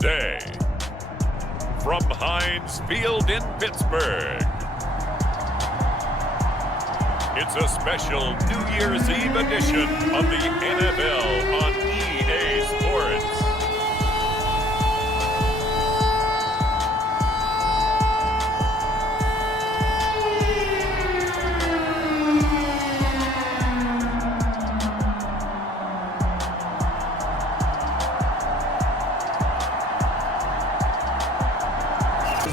day. From Heinz Field in Pittsburgh, it's a special New Year's Eve edition of the NFL on EA Sports.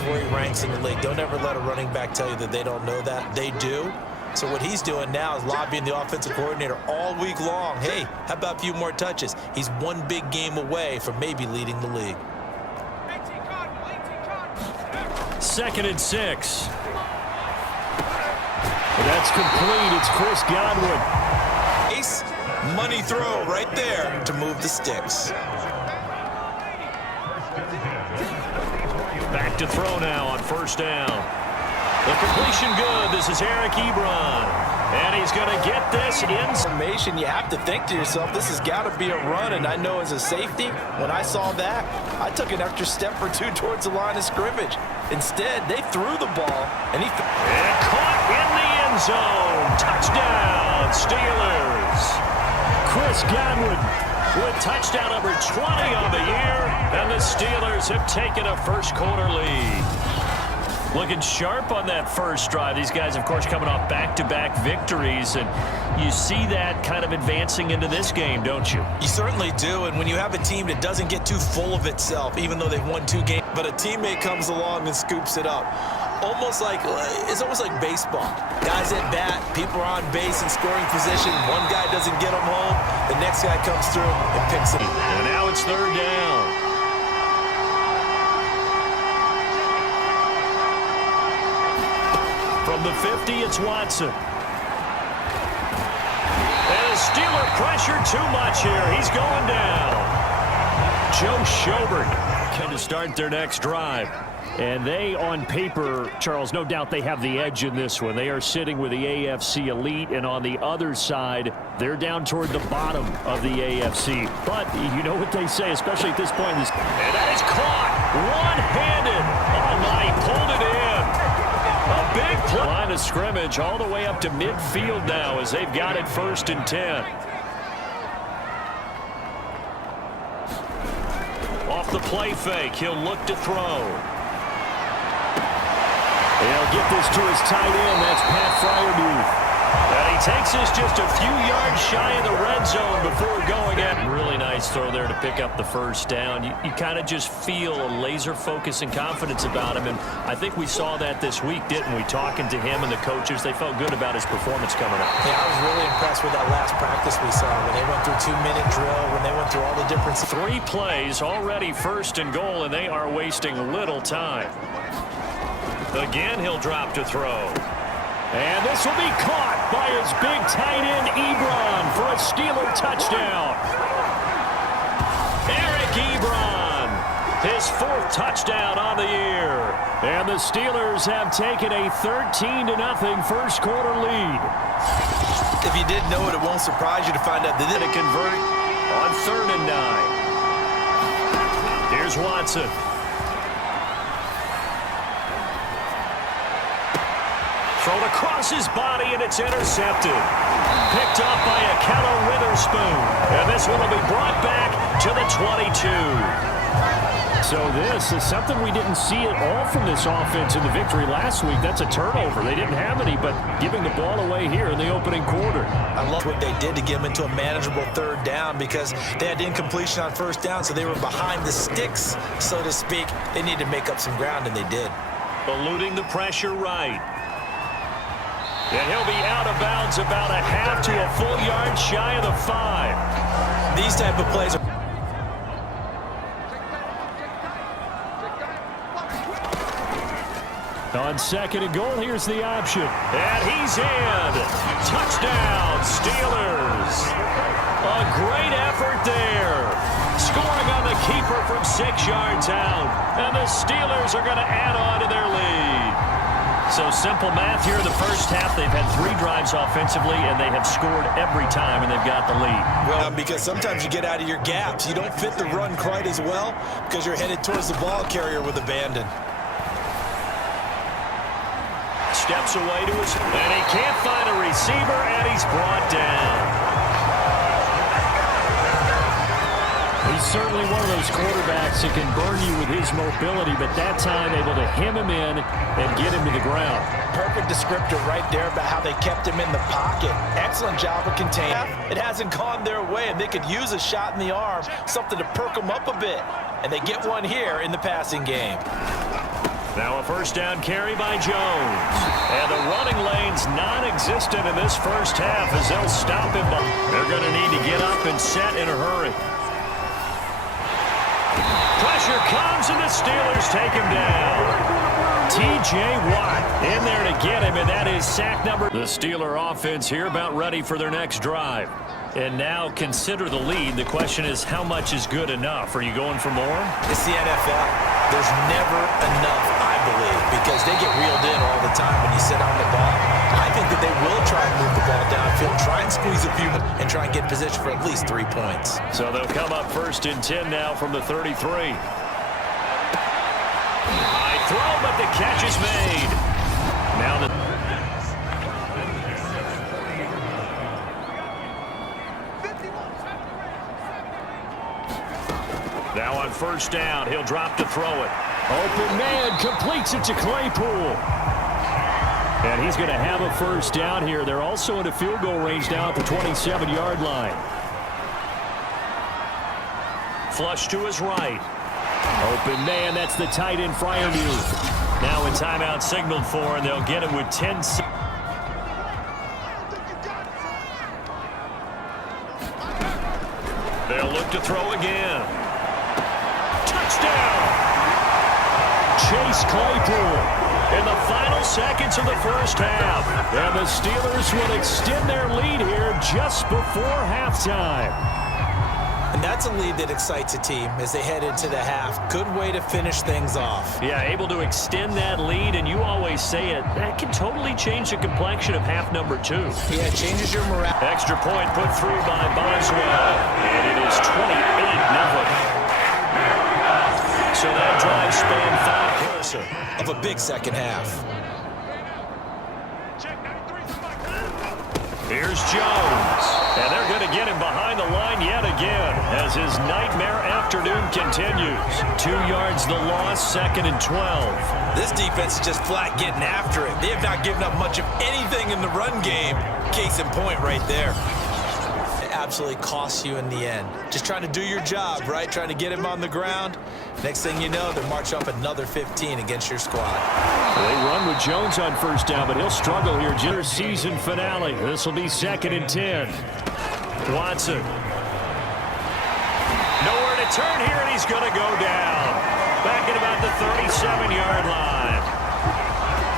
Where he ranks in the league. Don't ever let a running back tell you that they don't know that. They do. So what he's doing now is lobbying the offensive coordinator all week long. Hey, how about a few more touches? He's one big game away from maybe leading the league. 2nd and 6. That's complete. It's Chris Godwin. Ace, money throw right there to move the sticks. Back to throw now on 1st down. The completion good. This is Eric Ebron. And he's going to get this in formation. You have to think to yourself, this has got to be a run. And I know as a safety, when I saw that, I took an extra step or two towards the line of scrimmage. Instead, they threw the ball. And caught in the end zone. Touchdown, Steelers. Chris Godwin with touchdown number 20 on the year, and the Steelers have taken a first-quarter lead. Looking sharp on that first drive. These guys, of course, coming off back-to-back victories, and you see that kind of advancing into this game, don't you? You certainly do, and when you have a team that doesn't get too full of itself, even though they've won 2 games, but a teammate comes along and scoops it up. It's almost like baseball. Guys at bat, people are on base in scoring position. One guy doesn't get them home. The next guy comes through and picks it. And now it's 3rd down. From the 50, it's Watson. And a Steeler pressure too much here. He's going down. Joe Schobert can to start their next drive. And they, on paper, Charles, no doubt they have the edge in this one. They are sitting with the AFC elite, and on the other side, they're down toward the bottom of the AFC. But you know what they say, especially at this point. And that is caught one-handed. Oh, my, he pulled it in. A big play. Line of scrimmage all the way up to midfield now as they've got it 1st and 10. Off the play fake, he'll look to throw. He'll get this to his tight end. That's Pat Freiermuth. And he takes this just a few yards shy of the red zone before going in. Really nice throw there to pick up the 1st down. You kind of just feel a laser focus and confidence about him. And I think we saw that this week, didn't we? Talking to him and the coaches, they felt good about his performance coming up. Yeah, I was really impressed with that last practice we saw when they went through 2-minute drill, when they went through all the different... 3 plays, already 1st and goal, and they are wasting little time. Again, he'll drop to throw. And this will be caught by his big tight end, Ebron, for a Steeler touchdown. Eric Ebron, his 4th touchdown on the year. And the Steelers have taken a 13-0 first-quarter lead. If you didn't know it, it won't surprise you to find out they didn't convert on 3rd and 9. Here's Watson. Thrown across his body, and it's intercepted. Picked up by Akello Witherspoon. And this one will be brought back to the 22. So this is something we didn't see at all from this offense in the victory last week. That's a turnover. They didn't have any, but giving the ball away here in the opening quarter. I love what they did to get them into a manageable 3rd down because they had incompletion on 1st down, so they were behind the sticks, so to speak. They needed to make up some ground, and they did. Eluding the pressure right. And he'll be out of bounds about a half to a full yard shy of the 5. These type of plays are... On 2nd and goal, here's the option. And he's in. Touchdown, Steelers. A great effort there. Scoring on the keeper from 6 yards out. And the Steelers are going to add on to their lead. So simple math here in the first half. They've had 3 drives offensively, and they have scored every time, and they've got the lead. Well, because sometimes you get out of your gaps. You don't fit the run quite as well because you're headed towards the ball carrier with abandon. Steps away to his, and he can't find a receiver, and he's brought down. He's certainly one of those quarterbacks that can burn you with his mobility, but that time able to hem him in and get him to the ground. Perfect descriptor right there about how they kept him in the pocket. Excellent job of containing. It hasn't gone their way, and they could use a shot in the arm, something to perk them up a bit. And they get one here in the passing game. Now a first down carry by Jones. And the running lane's non-existent in this first half as they'll stop him. They're going to need to get up and set in a hurry. Pressure comes, and the Steelers take him down. T.J. Watt in there to get him, and that is sack number. The Steeler offense here about ready for their next drive. And now consider the lead. The question is, how much is good enough? Are you going for more? It's the NFL. There's never enough, I believe, because they get reeled in all the time when you sit on the ball. I think that they will try and move the ball downfield, try and squeeze a few, and try and get in position for at least 3 points. So they'll come up 1st and 10 now from the 33. High throw, but the catch is made. Now the... Now on first down, he'll drop to throw it. Open man completes it to Claypool. And he's going to have a first down here. They're also in a field goal range now at the 27-yard line. Flush to his right. Open man, that's the tight end Freiermuth. Now a timeout signaled for, and they'll get it with 10 seconds. They'll look to throw again. Touchdown! Chase Claypool in the final seconds of the first half. And the Steelers will extend their lead here just before halftime. And that's a lead that excites a team as they head into the half. Good way to finish things off. Yeah, able to extend that lead, and you always say it, that can totally change the complexion of half number 2. Yeah, it changes your morale. Extra point put through by Boswell, and it is 28-0. So that drive spanned 5 of a big second half. Here's Jones. And they're going to get him behind the line yet again as his nightmare afternoon continues. 2 yards the loss, 2nd and 12. This defense is just flat getting after it. They have not given up much of anything in the run game. Case in point right there. It absolutely costs you in the end. Just trying to do your job, right? Trying to get him on the ground. Next thing you know, they're marching up another 15 against your squad. They run with Jones on first down, but he'll struggle here. Jenner's season finale. This will be 2nd and 10. Watson. Nowhere to turn here, and he's going to go down. Back at about the 37-yard line.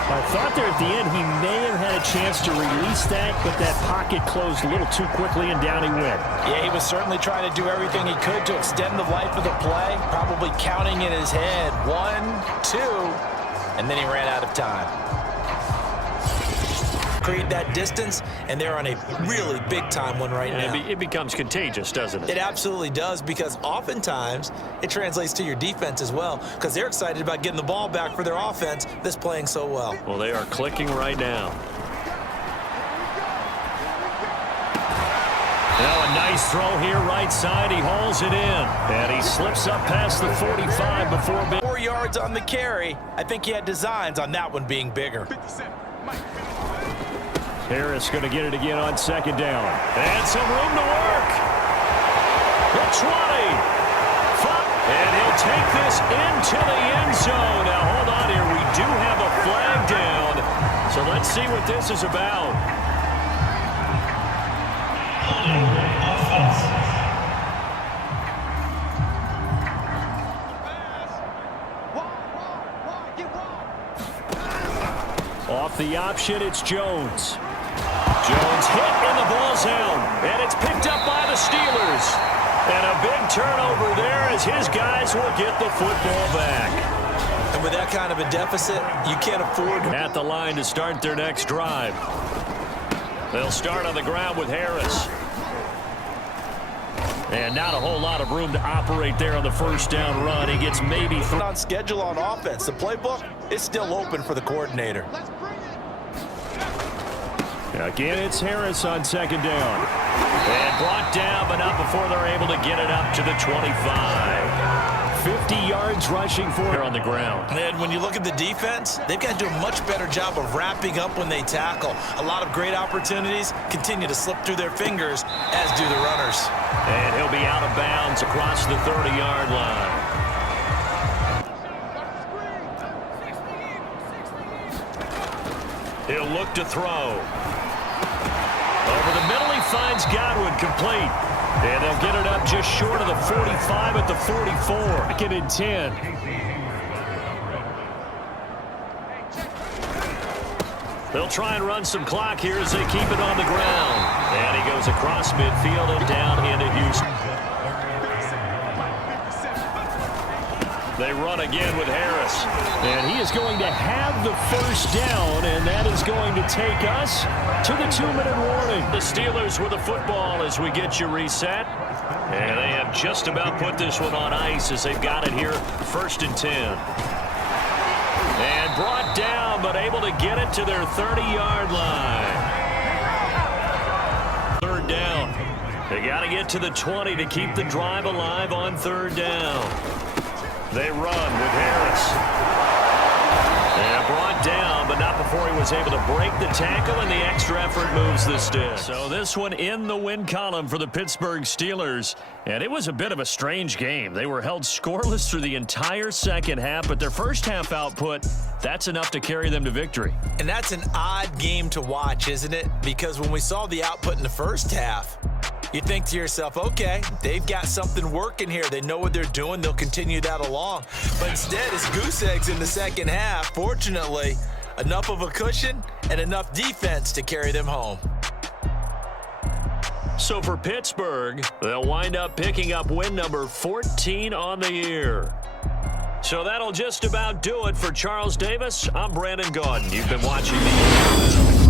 I thought there at the end he may have had a chance to release that, but that pocket closed a little too quickly, and down he went. Yeah, he was certainly trying to do everything he could to extend the life of the play, probably counting in his head 1, 2, and then he ran out of time. Create that distance, and they're on a really big-time one right now. It becomes contagious, doesn't it? It absolutely does, because oftentimes it translates to your defense as well, because they're excited about getting the ball back for their offense that's playing so well. Well, they are clicking right now. Now a nice throw here right side. He hauls it in, and he slips up past the 45 before... 4 yards on the carry. I think he had designs on that one being bigger. Harris going to get it again on 2nd down. And some room to work. The 20. And he'll take this into the end zone. Now, hold on here. We do have a flag down. So let's see what this is about. Off the option, it's Jones. Jones hit in the ball zone, and it's picked up by the Steelers. And a big turnover there as his guys will get the football back. And with that kind of a deficit, you can't afford to. At the line to start their next drive. They'll start on the ground with Harris. And not a whole lot of room to operate there on the first down run. He gets maybe on schedule on offense. The playbook is still open for the coordinator. Again, it's Harris on second down. And brought down, but not before they're able to get it up to the 25. 50 yards rushing for her on the ground. And when you look at the defense, they've got to do a much better job of wrapping up when they tackle. A lot of great opportunities continue to slip through their fingers, as do the runners. And he'll be out of bounds across the 30-yard line. He'll look to throw. Over the middle, he finds Godwin, complete. And they'll get it up just short of the 45 at the 44. Second and 10. They'll try and run some clock here as they keep it on the ground. And he goes across midfield and down into Houston. They run again with Harris. And he is going to have the first down, and that is going to take us to the 2-minute warning. The Steelers with the football as we get you reset. And they have just about put this one on ice as they've got it here, 1st and 10. And brought down, but able to get it to their 30-yard line. 3rd down. They got to get to the 20 to keep the drive alive on 3rd down. They run with Harris. And brought down, but not before he was able to break the tackle, and the extra effort moves the sticks. So this one in the win column for the Pittsburgh Steelers. And it was a bit of a strange game. They were held scoreless through the entire second half, but their first half output, that's enough to carry them to victory. And that's an odd game to watch, isn't it? Because when we saw the output in the first half, you think to yourself, okay, they've got something working here. They know what they're doing. They'll continue that along. But instead, it's goose eggs in the second half. Fortunately, enough of a cushion and enough defense to carry them home. So for Pittsburgh, they'll wind up picking up win number 14 on the year. So that'll just about do it for Charles Davis. I'm Brandon Gaudin. You've been watching the